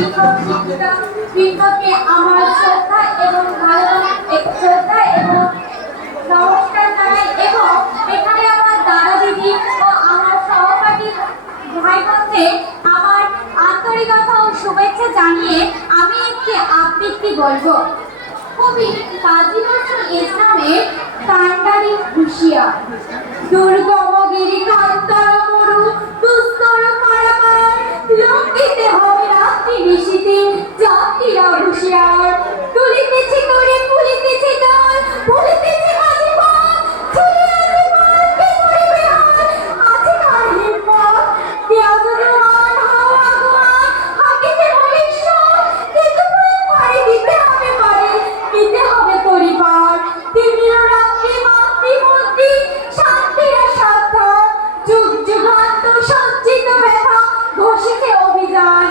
শিক্ষক শিক্ষিকা বৃন্দকে আমার শ্রদ্ধা এবং নমস্কার জানাই এবং এখানে আমার দাদা দিদি ও আমার সহপাঠী ভাই বোনদের আমার আন্তরিকতা ও শুভেচ্ছা জানিয়ে আমি একটি আবৃত্তি বলবো। কবি কাজী নজরুল ইসলামের কান্ডারি হুঁশিয়ার। দুর্গম গিরিকান্তর মরু দুস্তর পারাবার, লঙ্ঘিতে হবে রাত্রি নিশীথে যাত্রীরা হুঁশিয়ার। তুলিতেছে করে পুলিতেছে দল, পুলিতেছে মাঝি পথ, ছুঁড়িয়াছে মাল, কে করিবে হাল? আছে কার হিম্মত? দেয়া যদি মান হাও আগুয়ান, হাকিতে ভবিষ্যৎ, কিন্তু পাড়ি দিতে হবে পারে, দিতে হবে পরিবার। তিমির রাত্রি মাতৃমূর্তি, শান্তির সাধ্যা, যুগ যুগান্ত সঞ্চিত ব্যথা, ঘোষিতে অভিযান।